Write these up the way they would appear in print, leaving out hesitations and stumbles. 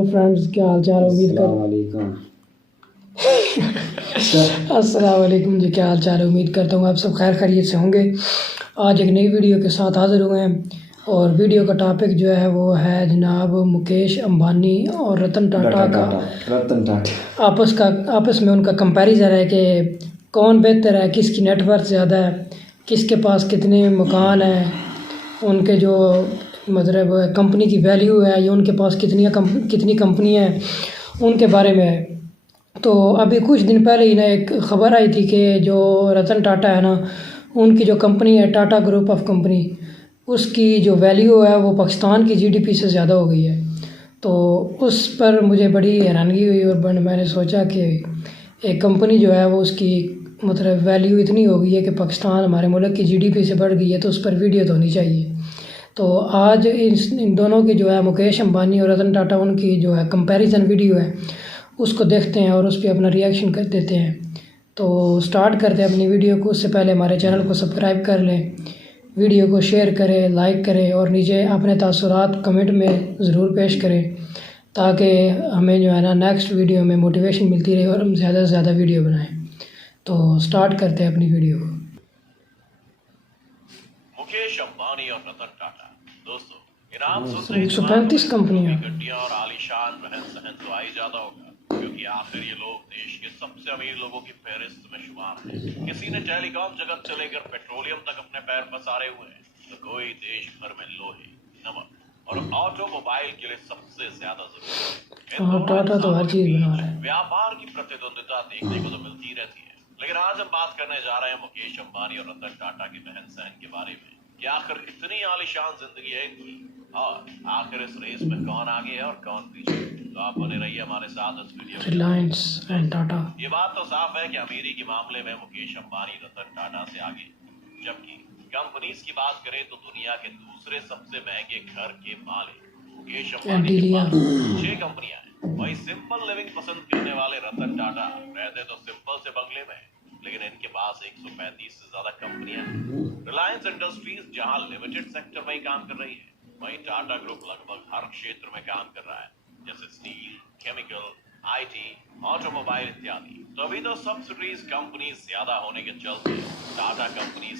Hello friends, क्या हाल चाल? उम्मीद अस्सलाम वालेकुम जी, क्या हाल चाल? उम्मीद करता हूँ आप सब खैर खैरियत से होंगे। आज एक नई वीडियो के साथ हाज़िर हुए हैं और वीडियो का टॉपिक जो है वो है जनाब मुकेश अंबानी और रतन टाटा का आपस में उनका कंपैरिजन है कि कौन बेहतर है, किसकी नेटवर्थ ज़्यादा है, किसके पास कितने मकान हैं, उनके जो मतलब कंपनी की वैल्यू है या उनके पास कितनी कंपनियाँ हैं, उनके बारे में है। तो अभी कुछ दिन पहले ही ना एक ख़बर आई थी कि जो रतन टाटा है ना, उनकी जो कंपनी है टाटा ग्रुप ऑफ कंपनी, उसकी जो वैल्यू है वो पाकिस्तान की जीडीपी से ज़्यादा हो गई है। तो उस पर मुझे बड़ी हैरानगी हुई और मैंने सोचा कि एक कंपनी जो है वो उसकी मतलब वैल्यू इतनी हो गई है कि पाकिस्तान हमारे मुल्क की जीडीपी से बढ़ गई है, तो उस पर वीडियो तो होनी चाहिए। तो आज इन दोनों की जो है मुकेश अंबानी और रतन टाटा, उनकी जो है कंपैरिजन वीडियो है, उसको देखते हैं और उस पर अपना रिएक्शन कर देते हैं। तो स्टार्ट करते हैं अपनी वीडियो को। उससे पहले हमारे चैनल को सब्सक्राइब कर लें, वीडियो को शेयर करें, लाइक करें और नीचे अपने तासुरात कमेंट में ज़रूर पेश करें ताकि हमें जो है ना नेक्स्ट वीडियो में मोटिवेशन मिलती रहे और हम ज़्यादा से ज़्यादा वीडियो बनाएं। तो स्टार्ट करते हैं अपनी वीडियो को। मुकेश अंबानी और रतन टाटा, दोस्तों इनाम सुनते 135 कंपनियां, गड्डियां और आलीशान रहन सहन तो आई ज्यादा होगा, क्योंकि आखिर ये लोग देश के सबसे अमीर लोगों की फहरिस्त में शुमार हैं। किसी ने टेलीकॉम जगत से लेकर पेट्रोलियम तक अपने पैर पसारे हुए हैं, तो कोई देश भर में लोहे, नमक और ऑटोमोबाइल के लिए सबसे ज्यादा जरूरी है। टाटा तो हर चीज बना रहे हैं। व्यापार की प्रतिद्वंदिता देखने को तो मिलती रहती है, लेकिन आज हम बात करने जा रहे हैं मुकेश अंबानी और रतन टाटा के रहन सहन के बारे में कि आखिर कितनी आलीशान जिंदगी है इनकी और आखिर इस रेस में कौन आगे है और कौन पीछे। तो आप बने रहिए हमारे साथ इस वीडियो में। रिलायंस एंड टाटा। ये बात तो साफ है कि अमीरी के मामले में मुकेश अंबानी रतन टाटा से आगे, जबकि कंपनीज की बात करें तो दुनिया के दूसरे सबसे महंगे घर के मालिक मुकेश अंबानी के पास 6 कंपनियां हैं। वही सिंपल लिविंग पसंद करने वाले रतन टाटा रहते तो सिंपल से बंगले में, लेकिन इनके पास 135 से ज्यादा कंपनियां हैं। रिलायंस इंडस्ट्रीज जहां लिमिटेड सेक्टर में ही काम कर रही है, वहीं टाटा ग्रुप लगभग हर क्षेत्र में काम कर रहा है, जैसे स्टील, केमिकल, आईटी, ऑटोमोबाइल इत्यादि। तो अभी तो सब्सिडीज कंपनी ज्यादा होने के चलते Tata company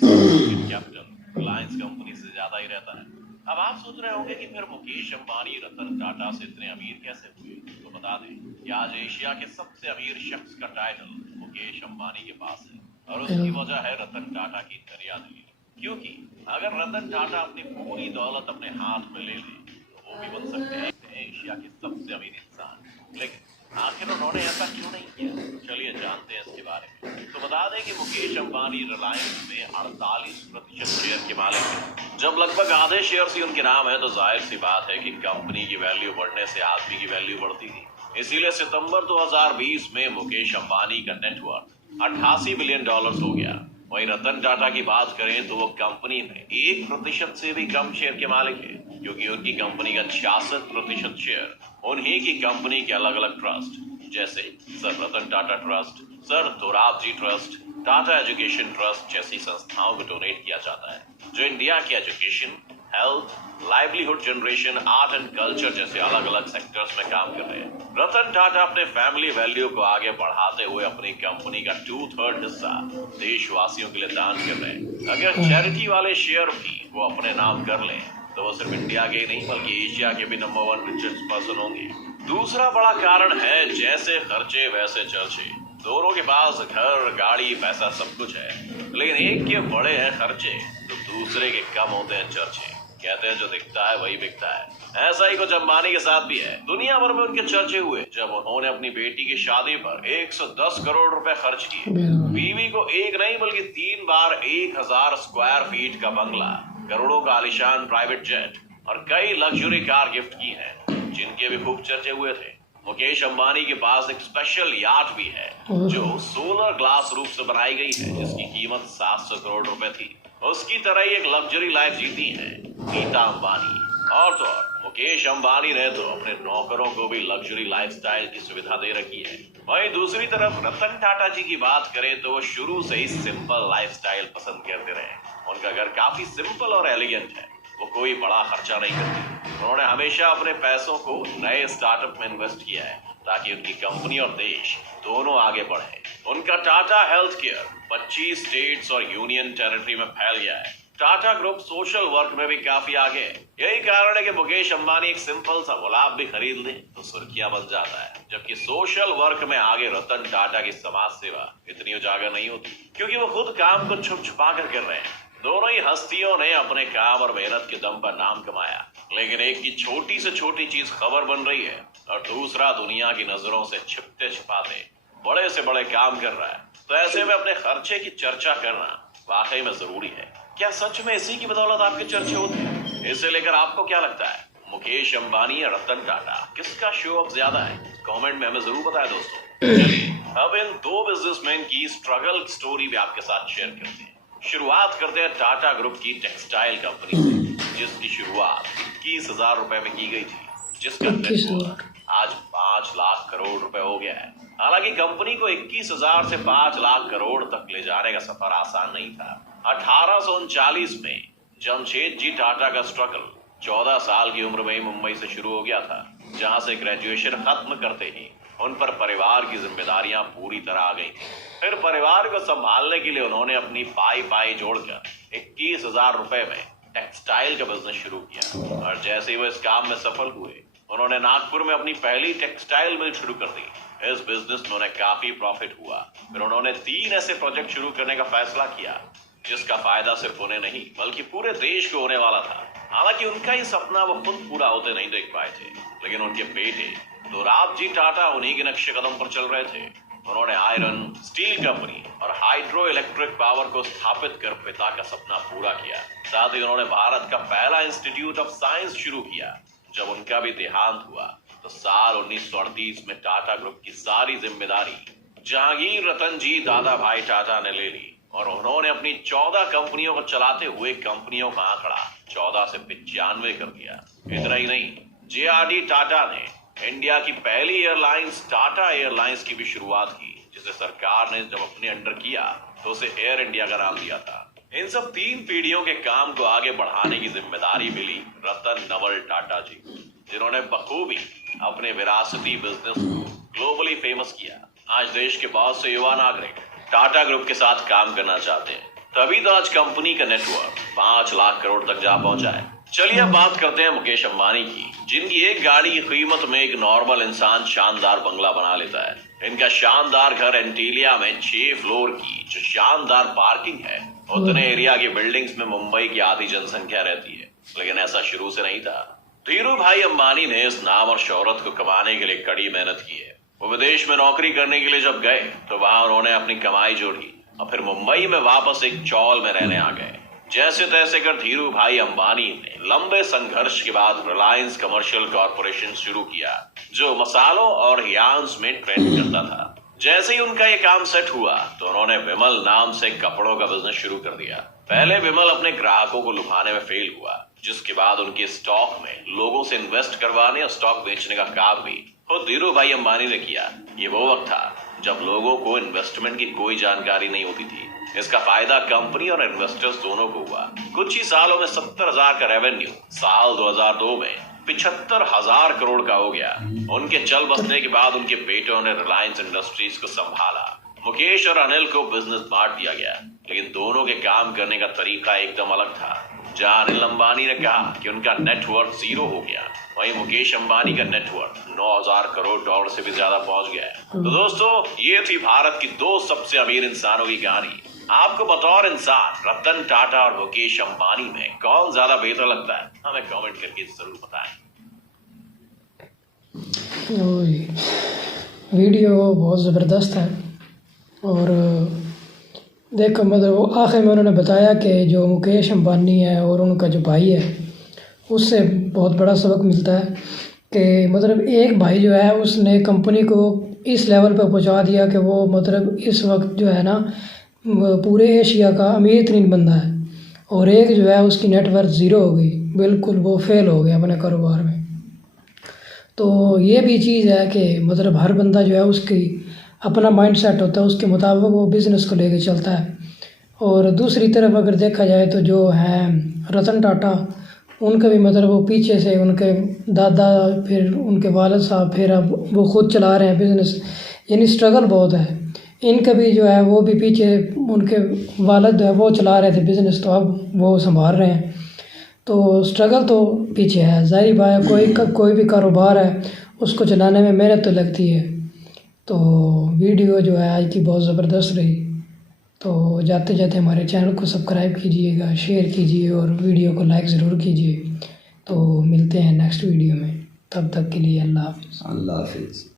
capital Reliance company से ज्यादा ही रहता है। अब आप सोच रहे होंगे कि फिर मुकेश अंबानी रतन टाटा से इतने अमीर कैसे हुए? तो बता दें कि आज एशिया के सबसे अमीर शख्स का टाइटल मुकेश अंबानी के पास है, और उसकी वजह है रतन टाटा की दरियादिली। क्योंकि अगर रतन टाटा अपनी पूरी दौलत अपने हाथ में ले ले तो वो भी बन सकते हैं एशिया के सबसे अमीर इंसान। लेकिन आखिर उन्होंने ऐसा क्यों नहीं किया? चलिए जानते हैं इसके बारे में। तो बता दें कि मुकेश अंबानी रिलायंस में 48% शेयर के मालिक हैं। जब लगभग आधे शेयर ही उनके नाम है, तो जाहिर सी बात है कि कंपनी की वैल्यू बढ़ने से आदमी की वैल्यू बढ़ती थी। इसीलिए सितंबर 2020 में मुकेश अंबानी का नेटवर्थ $88 बिलियन हो गया। वहीं रतन टाटा की बात करें तो वो कंपनी में 1% से भी कम शेयर के मालिक है, क्योंकि उनकी कंपनी का 66% शेयर उन्हीं की कंपनी के अलग अलग ट्रस्ट, जैसे sir Ratan Tata trust, sir Dorabji trust, Tata education trust जैसी संस्थाओं को डोनेट किया जाता है, जो इंडिया की education, health, livelihood generation, art and culture जैसे अलग अलग सेक्टर्स में काम कर रहे हैं। रतन टाटा अपने फैमिली वैल्यू को आगे बढ़ाते हुए अपनी कंपनी का 2/3 हिस्सा देशवासियों के लिए दान कर रहे हैं। अगर चैरिटी वाले शेयर भी वो अपने नाम कर लें तो वो सिर्फ इंडिया के ही नहीं बल्कि एशिया के भी नंबर 1 रिचेस्ट पर्सन होंगे। दूसरा बड़ा कारण है जैसे खर्चे वैसे चर्चे। दोनों के पास घर, गाड़ी, पैसा सब कुछ है, लेकिन एक के बड़े हैं खर्चे तो दूसरे के कम होते हैं चर्चे। कहते हैं जो दिखता है वही बिकता है। ऐसा ही कुछ अंबानी के साथ भी है। दुनिया भर में उनके चर्चे हुए जब उन्होंने अपनी बेटी की शादी पर 110 करोड़ रुपए खर्च किए। बीवी को एक नहीं बल्कि 3 बार 1000 स्क्वायर फीट का बंगला, करोड़ों का आलीशान प्राइवेट जेट और कई लग्जरी कार गिफ्ट की है, जिनके भी खूब चर्चे हुए थे। मुकेश अंबानी के पास एक स्पेशल याट भी है जो सोलर ग्लास रूफ से बनाई गई है, जिसकी कीमत 700 करोड़ रुपए थी। उसकी तरह ही एक लग्जरी लाइफ जीती है नीता अंबानी। और तो और मुकेश अंबानी ने तो अपने नौकरों को भी लग्जरी लाइफस्टाइल की सुविधा दे रखी है। वहीं दूसरी तरफ रतन टाटा जी की बात करें तो वो शुरू से ही सिंपल लाइफस्टाइल पसंद करते रहे। उनका घर काफी सिंपल और एलिगेंट है। वो कोई बड़ा खर्चा नहीं करते, उन्होंने हमेशा अपने पैसों को नए स्टार्टअप में इन्वेस्ट किया है ताकि उनकी कंपनी और देश दोनों आगे बढ़े। उनका टाटा हेल्थ केयर 25 स्टेट्स और यूनियन टेरिटरी में फैल गया है। टाटा ग्रुप सोशल वर्क में भी काफी आगे है। यही कारण है कि मुकेश अंबानी एक सिंपल सा गुलाब भी खरीद ले तो सुर्खियां बन जाता है, जबकि सोशल वर्क में आगे रतन टाटा की समाज सेवा इतनी उजागर नहीं होती, क्योंकि वो खुद काम को छुप छुपा कर रहे हैं। दोनों ही हस्तियों ने अपने काम और मेहनत के दम पर नाम कमाया, लेकिन एक की छोटी से छोटी चीज खबर बन रही है और दूसरा दुनिया की नजरों से छिपते छिपाते बड़े से बड़े काम कर रहा है। तो ऐसे में अपने खर्चे की चर्चा करना वाकई में जरूरी है। क्या सच में इसी की बदौलत आपके चर्चे होते हैं? इसे लेकर आपको क्या लगता है, मुकेश अंबानी या रतन टाटा, किसका शो ऑफ ज्यादा है? कमेंट में हमें जरूर बताएं दोस्तों। चलिए अब इन दो बिजनेसमैन की स्ट्रगल स्टोरी भी आपके साथ शेयर करते हैं। शुरुआत करते हैं टाटा ग्रुप की टेक्सटाइल कंपनी से, जिसकी शुरुआत 21,000 रुपए में की गई थी, जिसका नेटवर्थ आज 5 लाख करोड़ रुपए हो गया है। हालांकि कंपनी को 21,000 से 5 लाख करोड़ तक ले जाने का सफर आसान नहीं था। 1839 में जमशेद जी टाटा का स्ट्रगल 14 साल की उम्र में ही मुंबई से शुरू हो गया था, जहां से ग्रेजुएशन खत्म करते ही उन पर परिवार की जिम्मेदारियां पूरी तरह आ गई थी। फिर परिवार को संभालने के लिए उन्होंने अपनी पाई जोड़कर 21,000 रुपए में टेक्सटाइल का बिजनेस शुरू किया और जैसे ही वो इस काम में सफल हुए, उन्होंने नागपुर में अपनी पहली टेक्सटाइल मिल शुरू कर दी। इस बिजनेस में उन्हें काफी प्रॉफिट हुआ। फिर उन्होंने 3 ऐसे प्रोजेक्ट शुरू करने का फैसला किया जिसका फायदा सिर्फ उन्हें नहीं बल्कि पूरे देश को होने वाला था। हालांकि उनका ये सपना वो खुद पूरा होते नहीं देख पाए थे, लेकिन उनके बेटे दोराब जी टाटा उन्हीं के नक्शे कदम पर चल रहे थे। उन्होंने आयरन, स्टील कंपनी और हाइड्रो इलेक्ट्रिक पावर को स्थापित कर पिता का सपना पूरा किया। साथ ही उन्होंने भारत का पहला इंस्टीट्यूट ऑफ साइंस शुरू किया। जब उनका भी देहांत हुआ तो साल 1938 में टाटा ग्रुप की सारी जिम्मेदारी जहांगीर रतन जी दादा भाई टाटा ने ले ली और उन्होंने अपनी 14 कंपनियों को चलाते हुए कंपनियों का आंकड़ा 14 से 95 कर दिया। इतना ही नहीं, JRD टाटा ने इंडिया की पहली एयरलाइंस टाटा एयरलाइंस की भी शुरुआत की, जिसे सरकार ने जब अपने अंडर किया तो उसे एयर इंडिया का नाम दिया था। इन सब 3 पीढ़ियों के काम को आगे बढ़ाने की जिम्मेदारी मिली रतन नवल टाटा जी, जिन्होंने बखूबी अपने विरासती बिजनेस को ग्लोबली फेमस किया। आज देश के बहुत से युवा नागरिक टाटा ग्रुप के साथ काम करना चाहते हैं, तभी तो आज कंपनी का नेटवर्क 5 लाख करोड़ तक जा पहुंचा है। चलिए अब बात करते हैं मुकेश अंबानी की, जिनकी एक गाड़ी की कीमत में एक नॉर्मल इंसान शानदार बंगला बना लेता है। इनका शानदार घर एंटीलिया में 6 फ्लोर की जो शानदार पार्किंग है, उतने एरिया की बिल्डिंग्स में मुंबई की आधी जनसंख्या रहती है। लेकिन ऐसा शुरू से नहीं था। धीरू भाई अंबानी ने इस नाम और शोहरत को कमाने के लिए कड़ी मेहनत की है। वो विदेश में नौकरी करने के लिए जब गए तो वहां उन्होंने अपनी कमाई जोड़ी और फिर मुंबई में वापस एक चौल में रहने आ गए। जैसे तैसे कर धीरू भाई अंबानी ने लंबे संघर्ष के बाद रिलायंस कमर्शियल कॉर्पोरेशन शुरू किया, जो मसालों और यार्न्स में ट्रेंड करता था। जैसे ही उनका ये काम सेट हुआ तो उन्होंने विमल नाम से कपड़ों का बिजनेस शुरू कर दिया। पहले विमल अपने ग्राहकों को लुभाने में फेल हुआ, जिसके बाद उनके स्टॉक में लोगों से इन्वेस्ट करवाने और स्टॉक बेचने का काम भी खुद धीरू भाई अंबानी ने किया। ये वो वक्त था जब लोगों को इन्वेस्टमेंट की कोई जानकारी नहीं होती थी। इसका फायदा कंपनी और इन्वेस्टर्स दोनों को हुआ। कुछ ही सालों में 70,000 का रेवेन्यू साल 2002 में 75,000 करोड़ का हो गया। उनके चल बसने के बाद उनके बेटों ने रिलायंस इंडस्ट्रीज को संभाला। मुकेश और अनिल को बिजनेस बांट दिया गया, लेकिन दोनों के काम करने का तरीका एकदम अलग था। जहां अनिल अंबानी ने कहा कि उनका नेटवर्थ 0 हो गया, वहीं मुकेश अंबानी का नेटवर्थ 9,000 करोड़ डॉलर से भी ज्यादा पहुंच गया है। तो दोस्तों, ये थी भारत की 2 सबसे अमीर इंसानों की कहानी। आपको बतौर इंसान रतन टाटा और मुकेश अंबानी में कौन ज्यादा बेहतर लगता है, हमें कमेंट करके जरूर बताएं। वीडियो बहुत ज़बरदस्त है और देखो मतलब वो आखिर में उन्होंने बताया कि जो मुकेश अंबानी है और उनका जो भाई है, उससे बहुत बड़ा सबक मिलता है कि मतलब एक भाई जो है उसने कंपनी को इस लेवल पर पहुंचा दिया कि वो मतलब इस वक्त जो है ना पूरे एशिया का अमीर तरीन बंदा है, और एक जो है उसकी नेटवर्थ 0 हो गई, बिल्कुल वो फेल हो गया अपने कारोबार में। तो ये भी चीज़ है कि मतलब हर बंदा जो है उसकी अपना माइंड सेट होता है, उसके मुताबिक वो बिज़नेस को लेके चलता है। और दूसरी तरफ अगर देखा जाए तो जो है रतन टाटा, उनका भी मतलब वो पीछे से उनके दादा फिर उनके वालिद साहब फिर अब वो खुद चला रहे हैं बिज़नेस, यानी स्ट्रगल बहुत है इनका भी जो है। वो भी पीछे उनके वालिद है वो चला रहे थे बिज़नेस, तो अब वो संभाल रहे हैं। तो स्ट्रगल तो पीछे है, ज़ाहिर बात है। कोई भी कारोबार है उसको चलाने में मेहनत तो लगती है। तो वीडियो जो है आज की बहुत ज़बरदस्त रही। तो जाते जाते हमारे चैनल को सब्सक्राइब कीजिएगा, शेयर कीजिए और वीडियो को लाइक ज़रूर कीजिए। तो मिलते हैं नेक्स्ट वीडियो में, तब तक के लिए अल्लाह हाफ़िज़। अल्लाह हाफिज़।